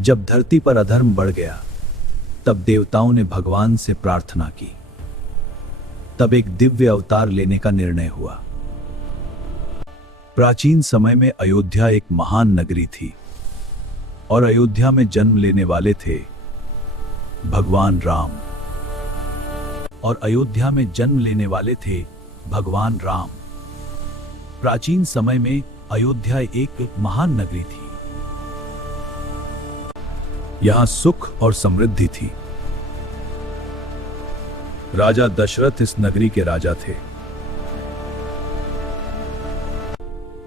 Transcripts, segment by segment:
जब धरती पर अधर्म बढ़ गया, तब देवताओं ने भगवान से प्रार्थना की। तब एक दिव्य अवतार लेने का निर्णय हुआ। प्राचीन समय में अयोध्या एक महान नगरी थी और अयोध्या में जन्म लेने वाले थे भगवान राम। प्राचीन समय में अयोध्या एक महान नगरी थी। यहां सुख और समृद्धि थी। राजा दशरथ इस नगरी के राजा थे,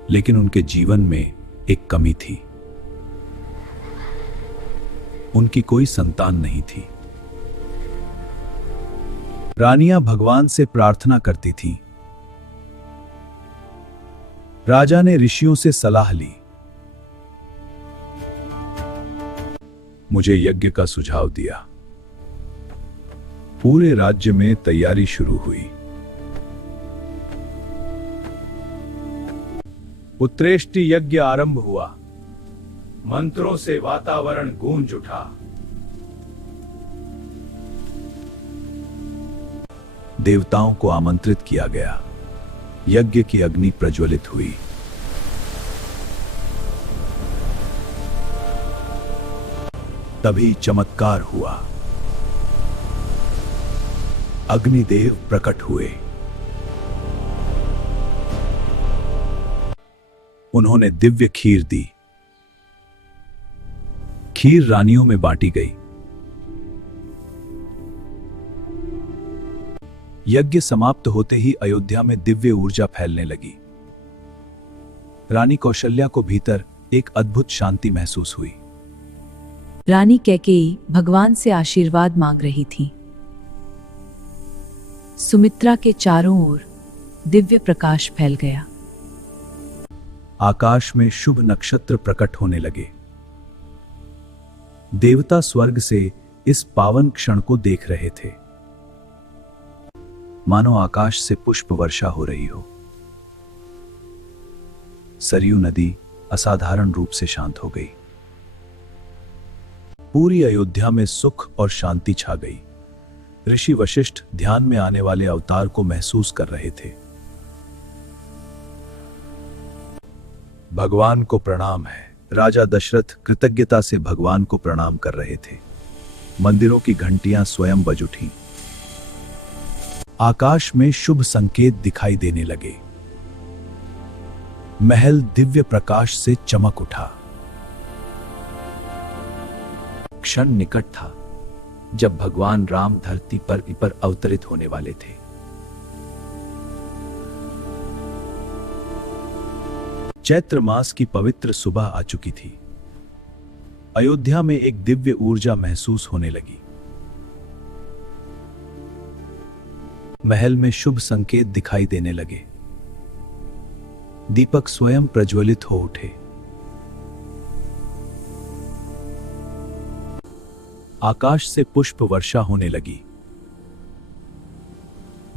लेकिन उनके जीवन में एक कमी थी। उनकी कोई संतान नहीं थी। रानियां भगवान से प्रार्थना करती थीं। राजा ने ऋषियों से सलाह ली। मुझे यज्ञ का सुझाव दिया। पूरे राज्य में तैयारी शुरू हुई। उत्तरेष्टि यज्ञ आरंभ हुआ। मंत्रों से वातावरण गूंज उठा। देवताओं को आमंत्रित किया गया। यज्ञ की अग्नि प्रज्वलित हुई। तभी चमत्कार हुआ। अग्निदेव प्रकट हुए। उन्होंने दिव्य खीर दी। खीर रानियों में बांटी गई। यज्ञ समाप्त होते ही अयोध्या में दिव्य ऊर्जा फैलने लगी। रानी कौशल्या को भीतर एक अद्भुत शांति महसूस हुई। रानी कैकेयी भगवान से आशीर्वाद मांग रही थी। सुमित्रा के चारों ओर दिव्य प्रकाश फैल गया। आकाश में शुभ नक्षत्र प्रकट होने लगे। देवता स्वर्ग से इस पावन क्षण को देख रहे थे। मानो आकाश से पुष्प वर्षा हो रही हो। सरयू नदी असाधारण रूप से शांत हो गई। पूरी अयोध्या में सुख और शांति छा गई। ऋषि वशिष्ठ ध्यान में आने वाले अवतार को महसूस कर रहे थे। भगवान को प्रणाम है। राजा दशरथ कृतज्ञता से भगवान को प्रणाम कर रहे थे। मंदिरों की घंटियां स्वयं बज उठी। आकाश में शुभ संकेत दिखाई देने लगे। महल दिव्य प्रकाश से चमक उठा। क्षण निकट था जब भगवान राम धरती पर अवतरित होने वाले थे। चैत्र मास की पवित्र सुबह आ चुकी थी। अयोध्या में एक दिव्य ऊर्जा महसूस होने लगी। महल में शुभ संकेत दिखाई देने लगे। दीपक स्वयं प्रज्वलित हो उठे। आकाश से पुष्प वर्षा होने लगी।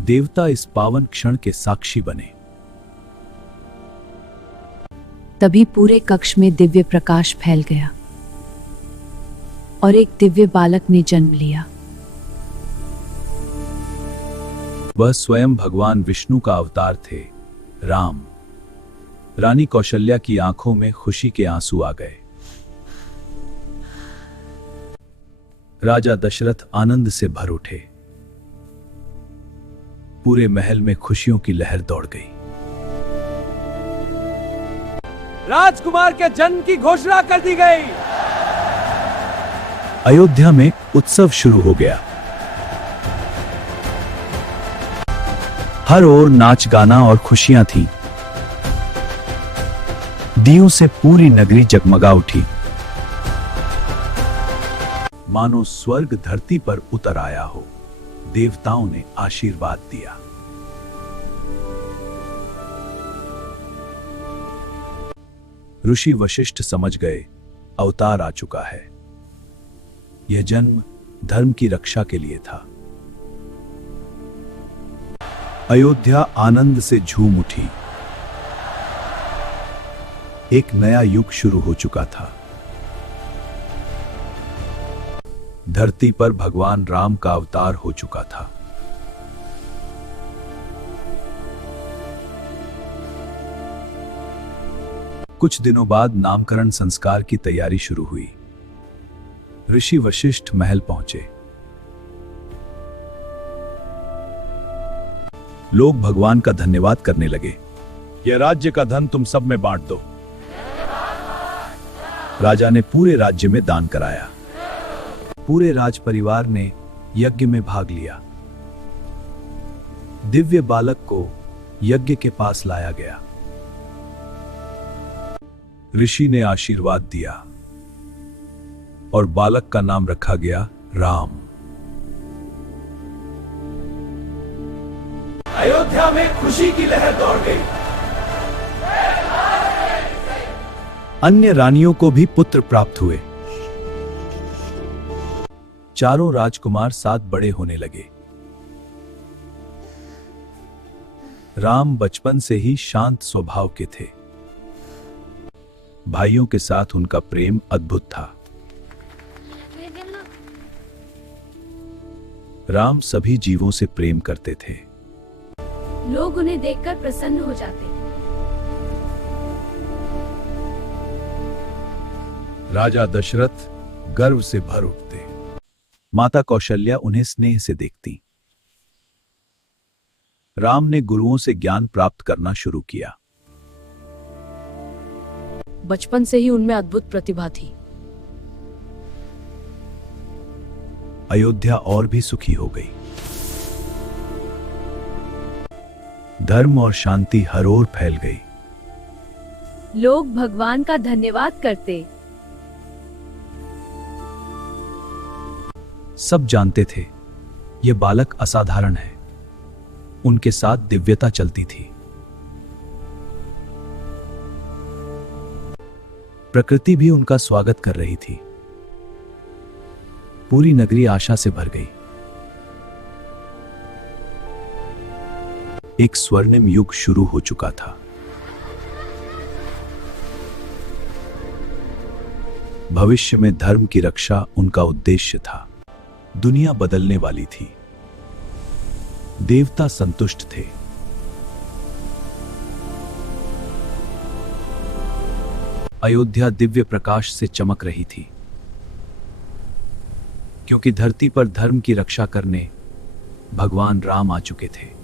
देवता इस पावन क्षण के साक्षी बने। तभी पूरे कक्ष में दिव्य प्रकाश फैल गया और एक दिव्य बालक ने जन्म लिया। वह स्वयं भगवान विष्णु का अवतार थे, राम। रानी कौशल्या की आंखों में खुशी के आंसू आ गए। राजा दशरथ आनंद से भर उठे। पूरे महल में खुशियों की लहर दौड़ गई। राजकुमार के जन्म की घोषणा कर दी गई। अयोध्या में उत्सव शुरू हो गया। हर ओर नाच गाना और खुशियां थीं। दियों से पूरी नगरी जगमगा उठी। मानो स्वर्ग धरती पर उतर आया हो। देवताओं ने आशीर्वाद दिया। ऋषि वशिष्ठ समझ गए, अवतार आ चुका है। यह जन्म धर्म की रक्षा के लिए था। अयोध्या आनंद से झूम उठी। एक नया युग शुरू हो चुका था। धरती पर भगवान राम का अवतार हो चुका था। कुछ दिनों बाद नामकरण संस्कार की तैयारी शुरू हुई। ऋषि वशिष्ठ महल पहुंचे। लोग भगवान का धन्यवाद करने लगे। यह राज्य का धन तुम सब में बांट दो। राजा ने पूरे राज्य में दान कराया। पूरे राज परिवार ने यज्ञ में भाग लिया। दिव्य बालक को यज्ञ के पास लाया गया। ऋषि ने आशीर्वाद दिया और बालक का नाम रखा गया राम। अयोध्या में खुशी की लहर दौड़ गई। अन्य रानियों को भी पुत्र प्राप्त हुए। चारों राजकुमार साथ बड़े होने लगे। राम बचपन से ही शांत स्वभाव के थे। भाइयों के साथ उनका प्रेम अद्भुत था। राम सभी जीवों से प्रेम करते थे। लोग उन्हें देखकर प्रसन्न हो जाते। राजा दशरथ गर्व से भर उठते। माता कौशल्या उन्हें स्नेह से देखती। राम ने गुरुओं से ज्ञान प्राप्त करना शुरू किया। बचपन से ही उनमें अद्भुत प्रतिभा थी। अयोध्या और भी सुखी हो गई। धर्म और शांति हर ओर फैल गई। लोग भगवान का धन्यवाद करते। सब जानते थे यह बालक असाधारण है। उनके साथ दिव्यता चलती थी। प्रकृति भी उनका स्वागत कर रही थी। पूरी नगरी आशा से भर गई। एक स्वर्णिम युग शुरू हो चुका था। भविष्य में धर्म की रक्षा उनका उद्देश्य था। दुनिया बदलने वाली थी। देवता संतुष्ट थे। अयोध्या दिव्य प्रकाश से चमक रही थी, क्योंकि धरती पर धर्म की रक्षा करने भगवान राम आ चुके थे।